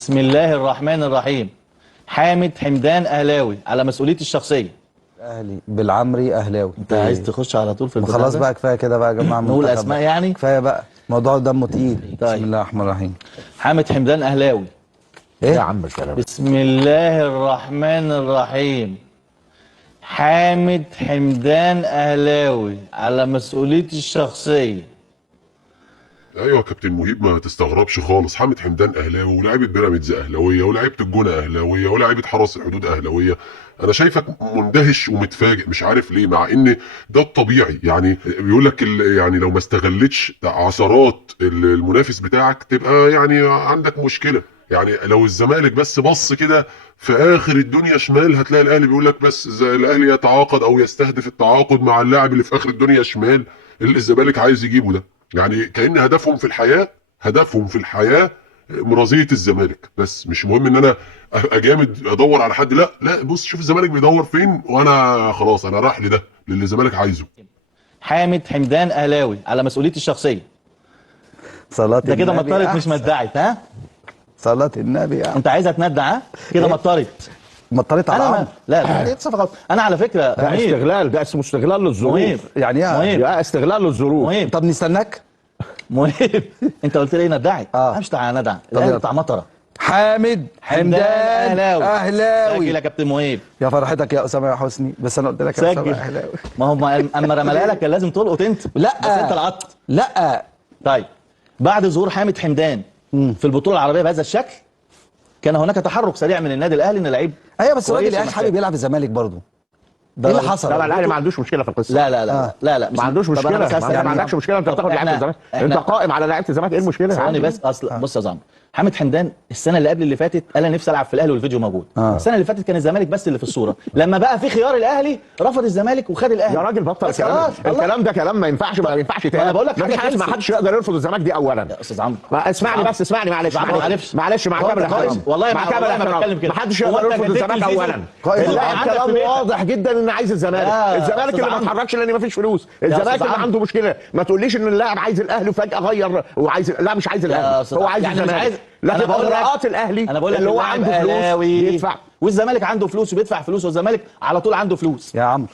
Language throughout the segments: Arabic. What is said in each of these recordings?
بسم الله الرحمن الرحيم. حامد حمدان اهلاوي على مسؤوليتي الشخصيه. اهلي بالعمري اهلاوي. انت عايز تخش على طول في البتاع خلاص ده؟ بقى كفايه كده بقى يا جماعه. نقول اسماء يعني؟ كفايه بقى، موضوع دمه تقيل. طيب. بسم الله الرحمن الرحيم. حامد حمدان اهلاوي. ايه يا عم الكلام؟ بسم الله الرحمن الرحيم. حامد حمدان اهلاوي على مسؤوليتي الشخصيه. ايوه يا كابتن مهيب، ما تستغربش خالص. حامد حمدان اهلاوي، ولاعيبه بيراميدز اهلاويه، ولاعيبه الجونه اهلاويه، ولاعيبه حرس الحدود اهلاويه. انا شايفك مندهش ومتفاجئ، مش عارف ليه، مع ان ده الطبيعي. يعني بيقول لك يعني لو ما استغلتش عثرات المنافس بتاعك تبقى يعني عندك مشكله. يعني لو الزمالك بس بص كده في اخر الدنيا شمال، هتلاقي الاهلي بيقول لك بس الاهلي يتعاقد او يستهدف التعاقد مع اللاعب اللي في اخر الدنيا شمال اللي الزمالك عايز يجيبه ده. يعني كأن هدفهم في الحياة مرضية الزمالك بس. مش مهم ان انا ابقى جامد ادور على حد، لا لا، بص شوف الزمالك بيدور فين وانا خلاص انا رايح لده للي الزمالك عايزه. حامد حمدان اهلاوي على مسؤوليتي الشخصيه. صلاة ده كده النبي مطرت مش أحسن. مدعت، ها؟ صلاة النبي يعني. انت عايزها تندع، ها؟ كده إيه؟ مطرت. مطرت على انا عمرو. لا لا دي صفقه. انا على فكره ده مهيب. استغلال، ده اسمه استغلال للظروف. مهيب. يعني ايه؟ مهيب. يا استغلال للظروف. مهيب. طب نستناك. مهيب. انت قلت لي ندعي. اه. مش بتاع ندع، طب الاهلي يلا. بتاع مطره. حامد حمدان سجل اهلاوي. يا كابتن مهيب. يا فرحتك يا اسامه يا حسني، بس انا قلت لك يا اسامه سجل. اهلاوي. ما هو اما رمالها لك كان لازم تلقط انت. لا بس انت لقطت. لا طيب، بعد ظهور حامد حمدان في البطوله العربيه بهذا الشكل، كان هناك تحرك سريع من النادي الاهلي ان لعيب ايوه، بس الراجل كويس يعني ومحترف. حابب يلعب الزمالك برضه. ده ايه اللي راجل- حصل؟ لا الاهلي ما عندوش مشكله في القصه. لا لا لا آه. لا لا ما عندوش طب أنا مشكله. بس هسأل ما يعني- عندكش مشكله انت طب بتاخد لعيبه الزمالك، انت قائم على لعيبه الزمالك، ايه المشكله؟ ثواني عادي. بس. اصل بص يا زعما، حامد حمدان السنه اللي قبل اللي فاتت قال انا نفسي العب في الاهلي والفيديو موجود. السنه اللي فاتت كان الزمالك بس اللي في الصوره، لما بقى في خيار الاهلي رفض الزمالك وخد الاهلي. يا راجل بطل بس الكلام خلاص، ده. الله. الكلام ده كلام ما ينفعش، ما ينفعش أنا تاني. بقول لك ما فيش حاجة حاجه، ما تمسك. حدش يقدر يرفض الزمالك دي اولا. يا استاذ عمرو ما اسمعني بس، اسمعني معلش ما معلش عرفش. معلش مع كامل كويس. احترامي. والله مع ما كامل والله ما احترامي. بتكلم كده. ما حدش هو يقدر أنت يرفض جددت الزمالك الفيزا؟ اولا. قائد اللاعب عندك في كلامه بيتك. واضح جدا ان عايز الزمالك. يا الزمالك أستاذ اللي ما عمرو. اتحركش لان ما فيش فلوس. أستاذ الزمالك اللي عمرو. عنده مشكله. ما تقوليش ان اللاعب عايز الاهلي وفجاه غير وعايز، لا مش عايز يا الاهلي، أستاذ هو عمرو. عايز يعني مش عايز. الزمالك. لكن أنا بقول لك- اغراءات الاهلي انا بقول لك اللي هو اللاعب عنده فلوس أهلاوي يدفع. والزمالك عنده فلوس وبيدفع فلوس، والزمالك على طول عنده فلوس. يا عمرو،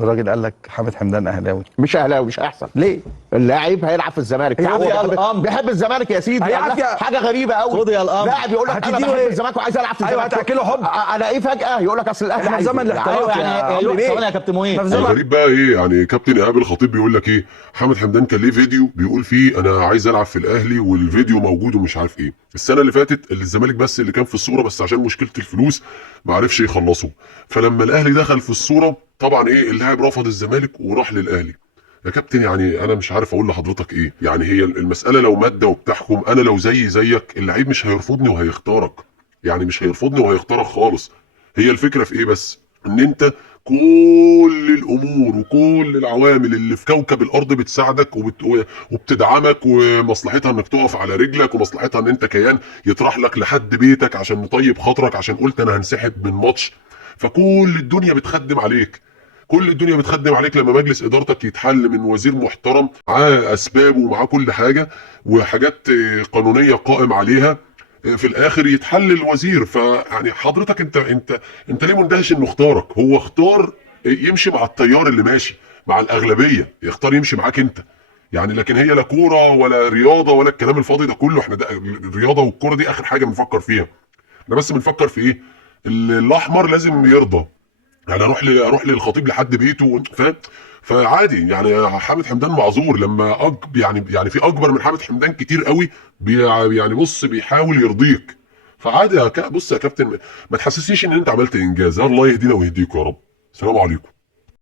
الراجل قال لك حامد حمدان اهلاوي. مش اهلاوي، مش هيحصل. ليه؟ اللاعب هيلعب في الزمالك. يا هو عم يا بيحب- الأمر. بيحب الزمالك يا سيدي. هيعرف يا- حاجه غريبه قوي. خد يا الأمر. لاعب يقول لك انا هتديله بحب إيه؟ الزمالك وعايز العب في أيوة، الزمالك. هتأكله حب. الاقيه فجاه يقول لك اصل الاهلي إحنا في عايزه. زمن الاحتراف. ايوه يا يعني عمرو يروح. ليه؟ ثواني يا كابتن مهيب. إحنا في زمن- الغريب بقى ايه، يعني كابتن ايهاب الخطيب بيقول لك ايه، حامد حمدان كان ليه فيديو بيقول فيه انا عايز العب في الاهلي والفيديو موجود ومش عارف ايه. السنه اللي فاتت الزمالك بس اللي كان في الصوره، بس عشان مشكله الفلوس ما عرفش يخلصوا. فلما الاهلي دخل في الصوره طبعا ايه، اللاعب رفض الزمالك وراح للاهلي. يا كابتن يعني انا مش عارف اقول لحضرتك ايه. يعني هي المساله لو ماده وبتحكم، انا لو زيك اللعيب مش هيرفضني وهيختارك. يعني مش هيرفضني وهيختارك خالص. هي الفكره في ايه بس، ان انت كل الامور وكل العوامل اللي في كوكب الارض بتساعدك وبتدعمك، ومصلحتها انك تقف على رجلك، ومصلحتها ان انت كيان يطرح لك لحد بيتك عشان نطيب خاطرك، عشان قلت انا هنسحب من ماتش. فكل الدنيا بتخدم عليك. كل الدنيا بتخدم عليك لما مجلس ادارتك يتحل من وزير محترم معاه اسبابه ومعاه كل حاجه وحاجات قانونيه قائم عليها، في الاخر يتحل الوزير. فيعني حضرتك انت ليه مندهش انه اختارك؟ هو اختار يمشي مع التيار اللي ماشي مع الاغلبيه، يختار يمشي معاك انت. يعني لكن هي لا كوره ولا رياضه ولا الكلام الفاضي ده كله. احنا ده الرياضه والكوره دي اخر حاجه بنفكر فيها. احنا بس بنفكر في ايه، الاحمر لازم يرضى. يعني اروح للخطيب لحد بيته، فاهم؟ فعادي يعني حامد حمدان معذور لما يعني في اكبر من حامد حمدان كتير قوي يعني بص بيحاول يرضيك. فعادي بص يا كابتن، ما تحسسنيش ان انت عملت انجاز. الله يهدينا ويهديك يا رب. السلام عليكم.